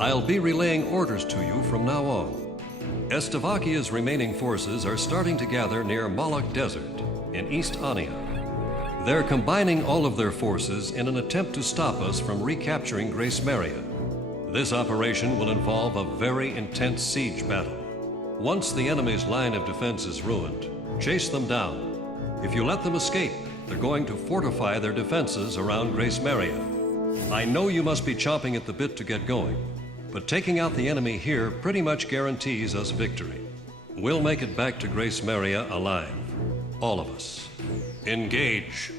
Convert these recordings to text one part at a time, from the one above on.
I'll be relaying orders to you from now on. Estevakia's remaining forces are starting to gather near Moloch Desert in East Ania. They're combining all of their forces in an attempt to stop us from recapturing Grace Maria. This operation will involve a very intense siege battle. Once the enemy's line of defense is ruined, chase them down. If you let them escape, they're going to fortify their defenses around Grace Maria. I know you must be chomping at the bit to get going, but taking out the enemy here pretty much guarantees us victory. We'll make it back to Grace Maria alive. All of us. Engage.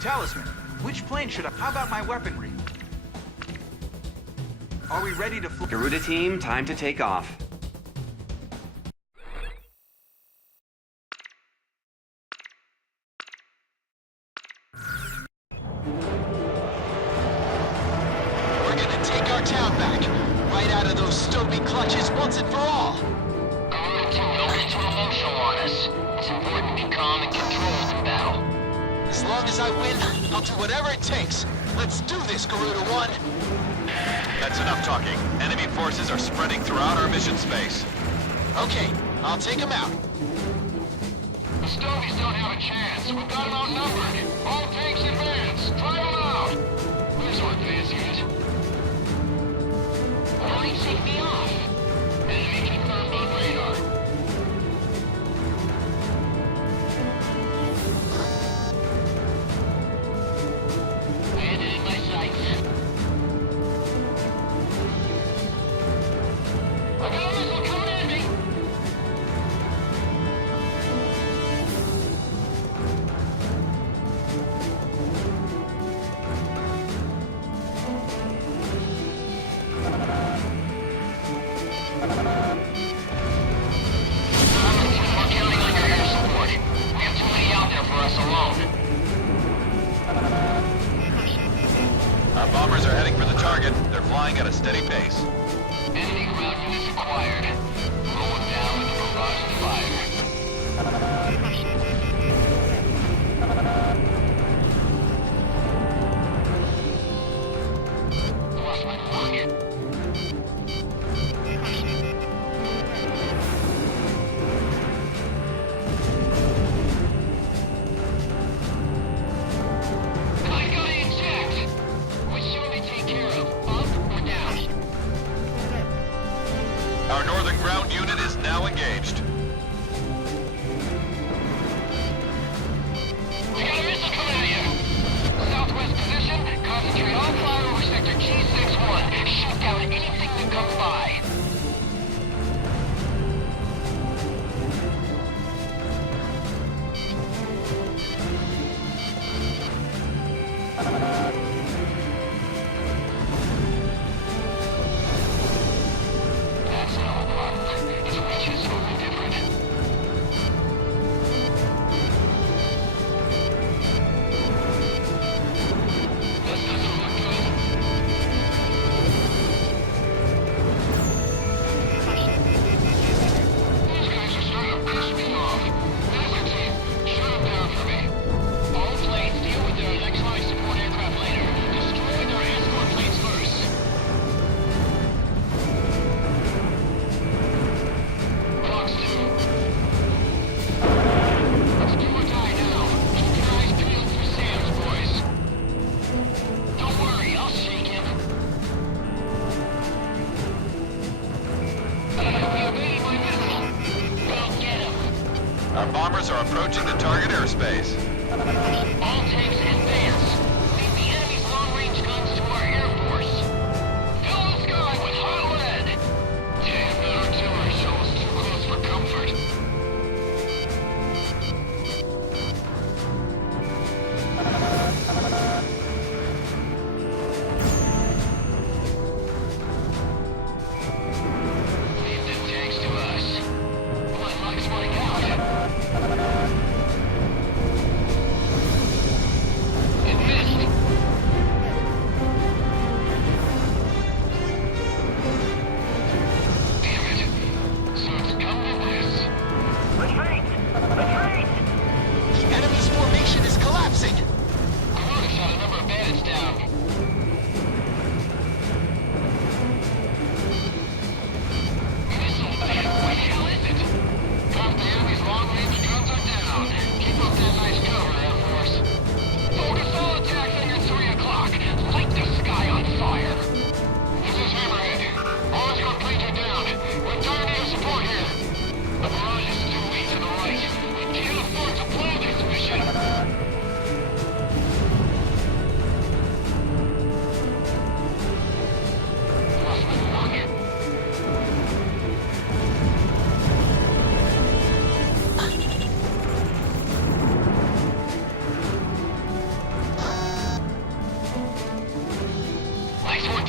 Talisman, which plane should I... How about my weaponry? Are we ready to fly? Garuda team, time to take off. We're gonna take our town back, right out of those Stobie clutches once and for all. Garuda team, don't get too emotional on us. It's important to be calm and controlled in battle. As long as I win, I'll do whatever it takes. Let's do this, Garuda 1. That's enough talking. Enemy forces are spreading throughout our mission space. Okay, I'll take them out. The Stovies don't have a chance. We've got them outnumbered. All tanks advance. Drive them out. There's our advance unit. Why did you take me off? Enemy confirmed on radar. Landed in my sights. I got a missile coming at me! We're counting on your air support. We have too many out there for us alone. Our bombers are heading for the target. They're flying at a steady pace. Enemy ground units acquired. Rolling down with the barrage of fire. Lost my mark. I got it intact. Which should we take care of? Up or down? Our northern ground unit is now engaged. We got a missile coming at you! Southwest position, concentrate all fire over sector G61. Shoot down anything that comes by. That's not a problem. Its reach is totally different. This doesn't look good. These guys are starting to piss me off. Master team, shut them down for me. All planes deal with their electronic support aircraft later. Destroy their escort planes first. Fox 2. Let's do or die now. Keep your eyes peeled for Sam's, boys. Don't worry, I'll shake him. He evaded my missile. Go get him. Our bombers are approaching the target airspace. All tanks advance. Lead the enemy's long-range guns to our Air Force. Fill the sky with hot lead. Damn, that artillery shell is too close for comfort. Leave the tanks to us. Blood luck's running out.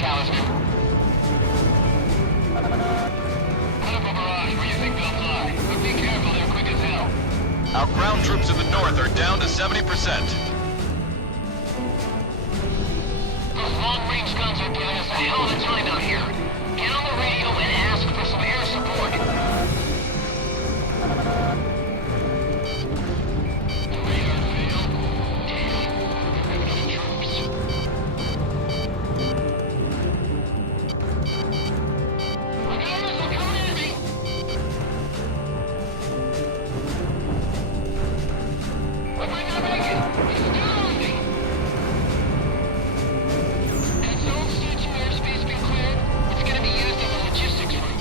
Talisman. Put up a barrage where you think they'll fly, but be careful, they're quick as hell. Our ground troops in the north are down to 70%. Those long-range guns are giving us a hell of a time out here. Get on the radio and ask for some air support. The radar failed. Damn, we have enough troops. I got a missile coming at me. We might not make it. He's still on me. Has Zone Station airspace been cleared? It's gonna be used as a logistics route.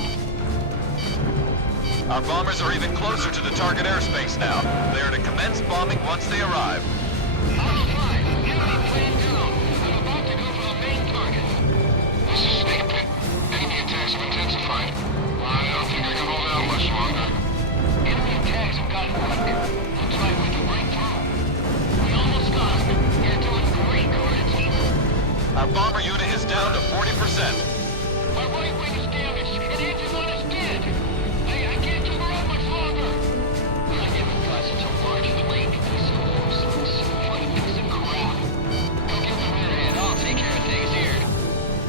Our bombers are even closer to the target airspace now. They are to commence bombing once they arrive. Alpha 5, enemy plane down. I'm about to go for the main target. This is Snake Pit. Enemy attacks have intensified. I don't think I can hold out much longer. Enemy attacks have gotten weak. Looks like we can break through. We almost got him. You're doing great, Coordinate Team. Our bomber unit is down to 40%. My right wing is damaged, and engine one is dead. I can't keep her up much longer. I never got such a large flank. What a piece of crap. Go give them a hand. I'll take care of things here.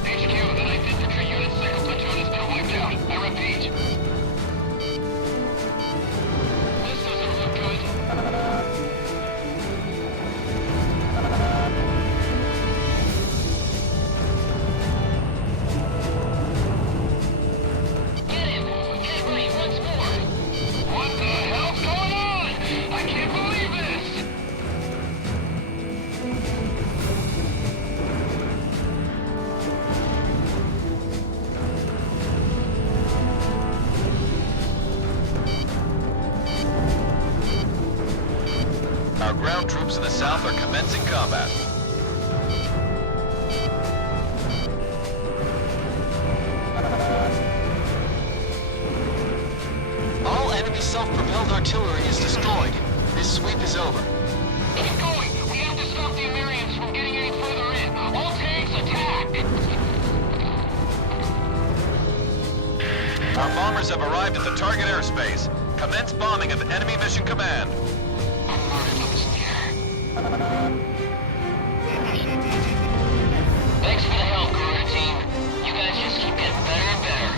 HQ, the 9th Infantry Unit 2nd Platoon has been wiped out. I repeat. This doesn't look good. Get him! Get right once more! What the hell's going on? I can't believe this! Our ground troops in the south are commencing combat. All enemy self-propelled artillery is destroyed. This sweep is over. Keep going! We have to stop the Americans from getting any further in! All tanks attack! Our bombers have arrived at the target airspace. Commence bombing of enemy mission command. Thanks for the help, Coordinate Team. You guys just keep getting better and better.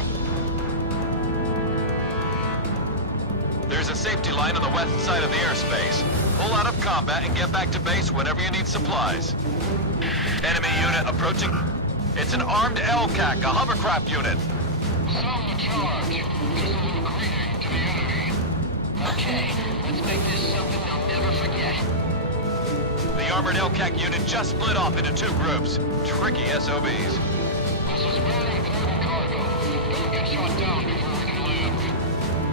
There's a safety line on the west side of the airspace. Pull out of combat and get back to base whenever you need supplies. Enemy unit approaching. It's an armed LCAC, a hovercraft unit. Sound the charge. Just a little greeting to the enemy. Okay, let's make this something they'll never forget. The armored LCAC unit just split off into two groups. Tricky SOBs. This is very important cargo. Don't get shot down before we can land.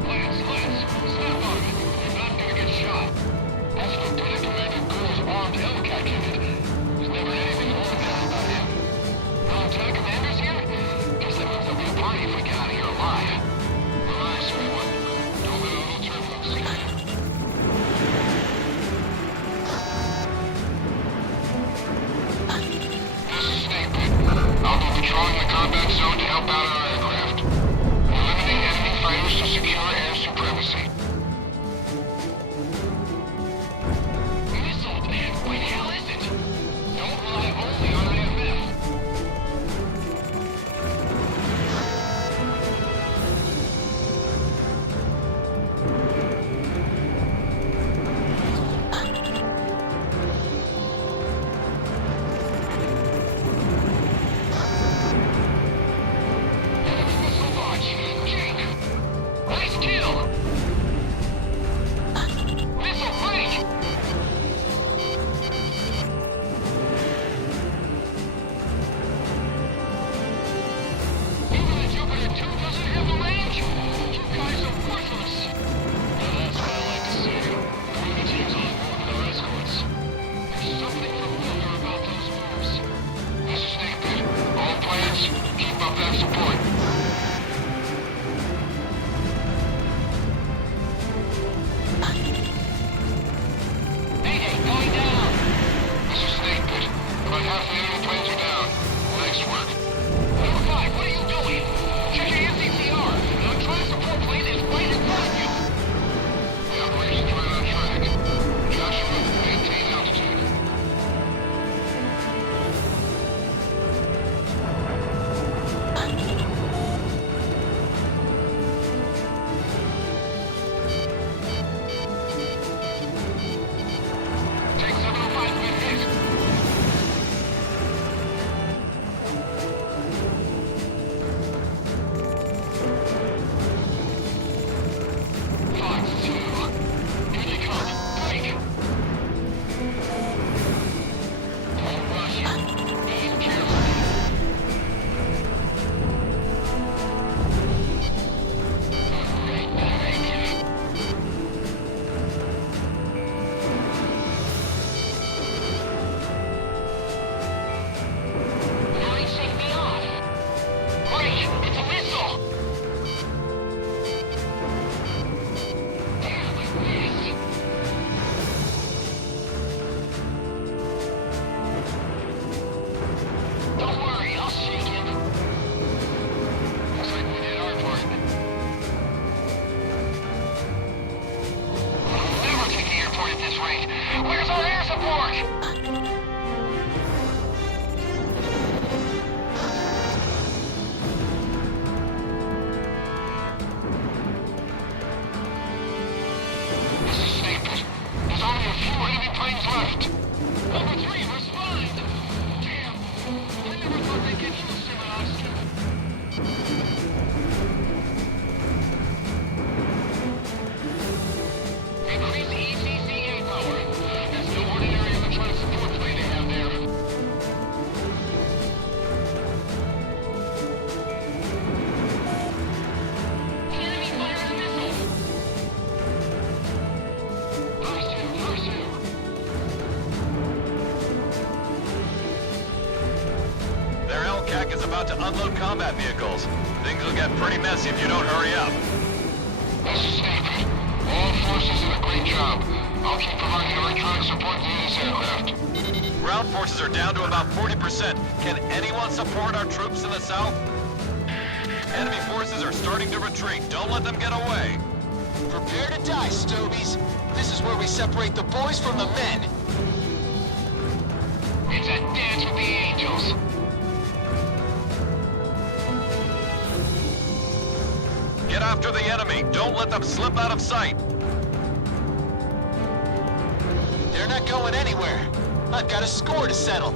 Lance, snap on it. You're not gonna get shot. That's Lieutenant Commander Gould's armed LCAC unit. There's never anything ordinary about him. No Lieutenant Commanders here? Guess that means there'll be a party if we get out of here alive. Relax, everyone. Don't let a little turbulence scare you. This is Snake Pit. I'll be patrolling the combat zone to help out our aircraft. Eliminate enemy fighters to secure air supremacy. Missile? What the hell is it? Don't rely only on IMF. unload combat vehicles. Things will get pretty messy if you don't hurry up. This is Sniper. All forces did a great job. I'll keep providing electronic support to these aircraft. Ground forces are down to about 40%. Can anyone support our troops in the south? Enemy forces are starting to retreat. Don't let them get away. Prepare to die, Stobies. This is where we separate the boys from the men. It's a dance with the angels. Get after the enemy. Don't let them slip out of sight. They're not going anywhere. I've got a score to settle.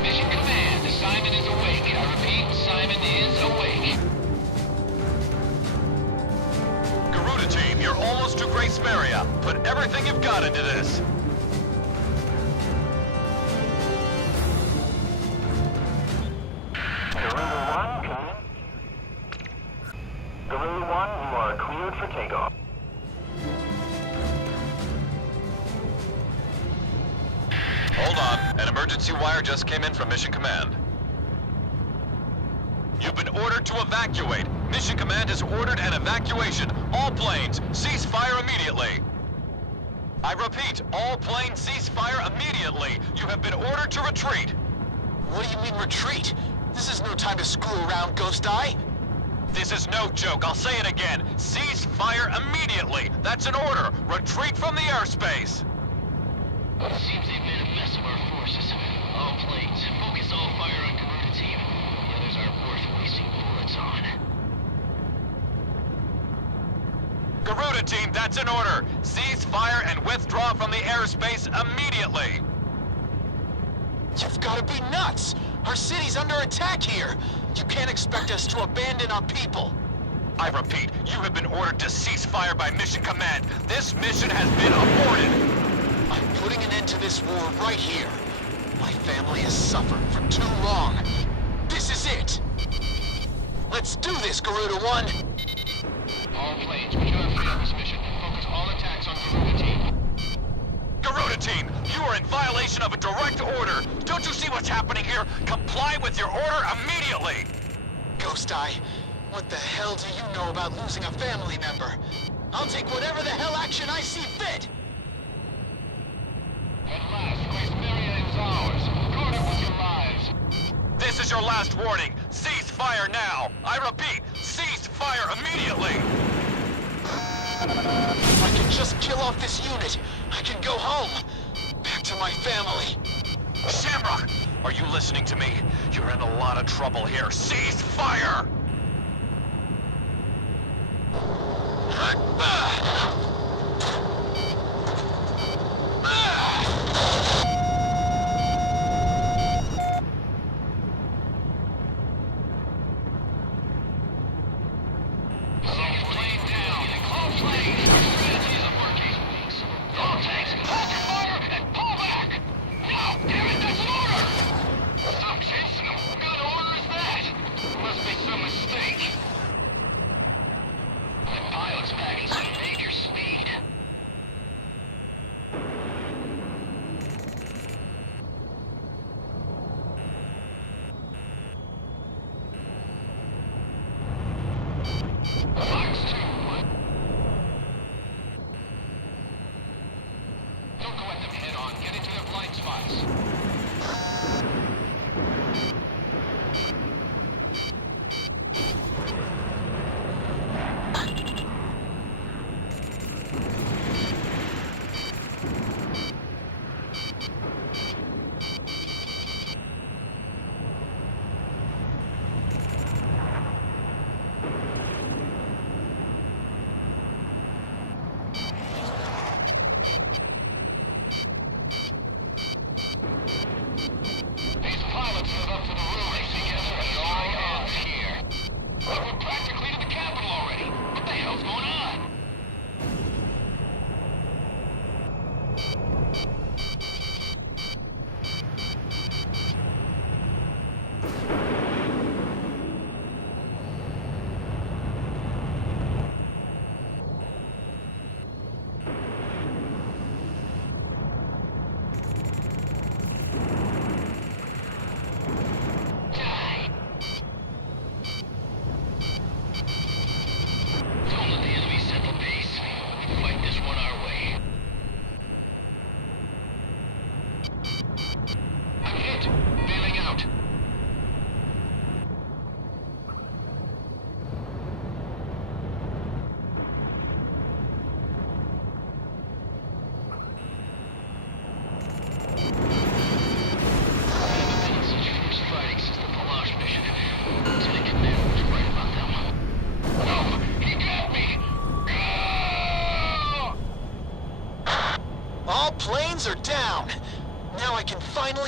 Mission Command, Simon is awake. I repeat, Simon is awake. Garuda team, you're almost to Grace Maria. Put everything you've got into this. Garuda 1, come in. Garuda 1, you are cleared for takeoff. Hold on. An emergency wire just came in from Mission Command. You've been ordered to evacuate. Mission Command has ordered an evacuation. All planes, cease fire immediately. I repeat, all planes cease fire immediately. You have been ordered to retreat. What do you mean retreat? This is no time to screw around, Ghost Eye. This is no joke. I'll say it again. Cease fire immediately. That's an order. Retreat from the airspace. It seems they've made a mess of our forces. All planes, focus all fire on Garuda team. The others aren't worth wasting bullets on. Garuda team, that's an order. Cease fire and withdraw from the airspace immediately. You've got to be nuts! Our city's under attack here! You can't expect us to abandon our people! I repeat, you have been ordered to cease fire by Mission Command. This mission has been aborted. I'm putting an end to this war right here. My family has suffered for too long. This is it! Let's do this, Garuda 1! All planes, we do have to end this mission. Focus all attacks on Garuda team. Garuda team, you are in violation of a direct order. Don't you see what's happening here? Comply with your order immediately. Ghost Eye, what the hell do you know about losing a family member? I'll take whatever the hell action I see fit! At last, Grace Maria is ours. Guard it with your lives. This is your last warning. Cease fire now. I repeat, cease fire immediately. If I can just kill off this unit, I can go home. Back to my family. Shamrock, are you listening to me? You're in a lot of trouble here. Cease fire! Pilot's packing some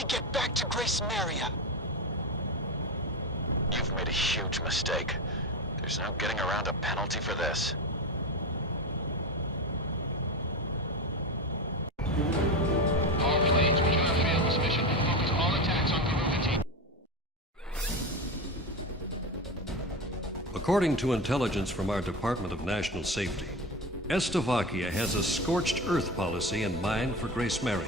finally get back to Grace Maria. You've made a huge mistake. There's no getting around a penalty for this. All planes, we cannot fail this mission. Focus all attacks on Garuda team. According to intelligence from our Department of National Safety, Slovakia has a scorched earth policy in mind for Grace Maria.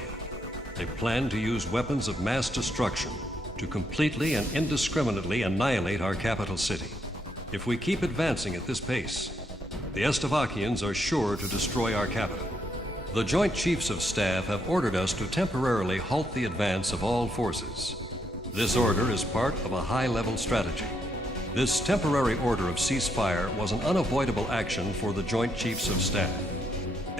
They plan to use weapons of mass destruction to completely and indiscriminately annihilate our capital city. If we keep advancing at this pace, the Slovakians are sure to destroy our capital. The Joint Chiefs of Staff have ordered us to temporarily halt the advance of all forces. This order is part of a high-level strategy. This temporary order of ceasefire was an unavoidable action for the Joint Chiefs of Staff.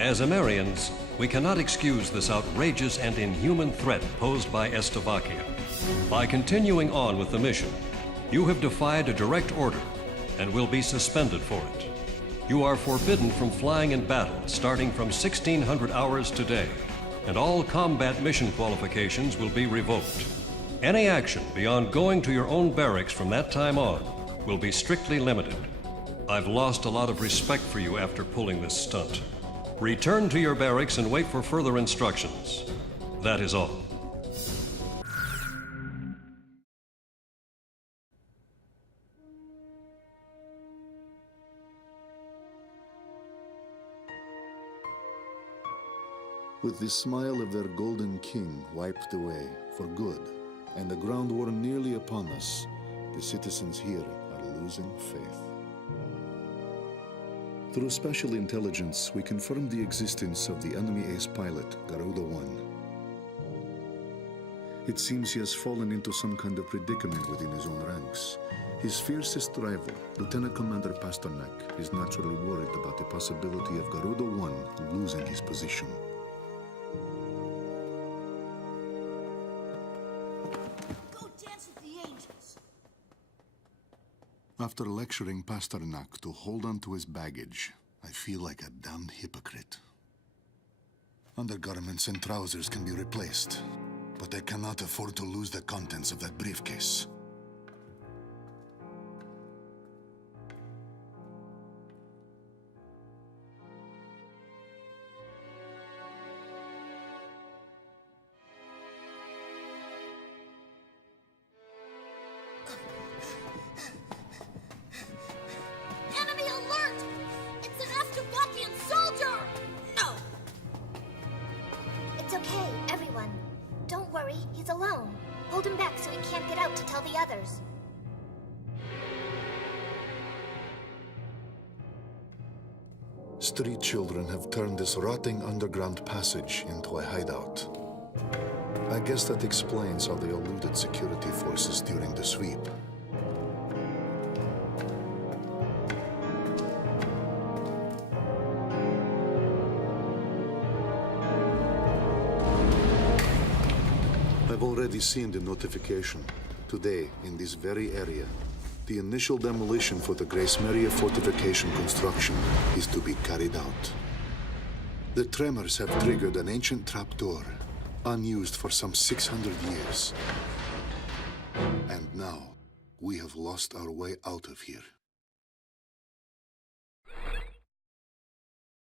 As Amerians, we cannot excuse this outrageous and inhuman threat posed by Slovakia. By continuing on with the mission, you have defied a direct order and will be suspended for it. You are forbidden from flying in battle starting from 1600 hours today, and all combat mission qualifications will be revoked. Any action beyond going to your own barracks from that time on will be strictly limited. I've lost a lot of respect for you after pulling this stunt. Return to your barracks and wait for further instructions. That is all. With the smile of their golden king wiped away for good, and the ground war nearly upon us, the citizens here are losing faith. Through special intelligence, we confirmed the existence of the enemy ace pilot, Garuda 1. It seems he has fallen into some kind of predicament within his own ranks. His fiercest rival, Lieutenant Commander Pasternak, is naturally worried about the possibility of Garuda 1 losing his position. After lecturing Pasternak to hold on to his baggage, I feel like a damned hypocrite. Undergarments and trousers can be replaced, but I cannot afford to lose the contents of that briefcase. Enemy alert! It's an Slovakian soldier! No! It's okay, everyone. Don't worry, he's alone. Hold him back so he can't get out to tell the others. Street children have turned this rotting underground passage into a hideout. I guess that explains how they eluded security forces during the sweep. I've already seen the notification. Today, in this very area, the initial demolition for the Grace Maria fortification construction is to be carried out. The tremors have triggered an ancient trapdoor, unused for some 600 years. And now, we have lost our way out of here.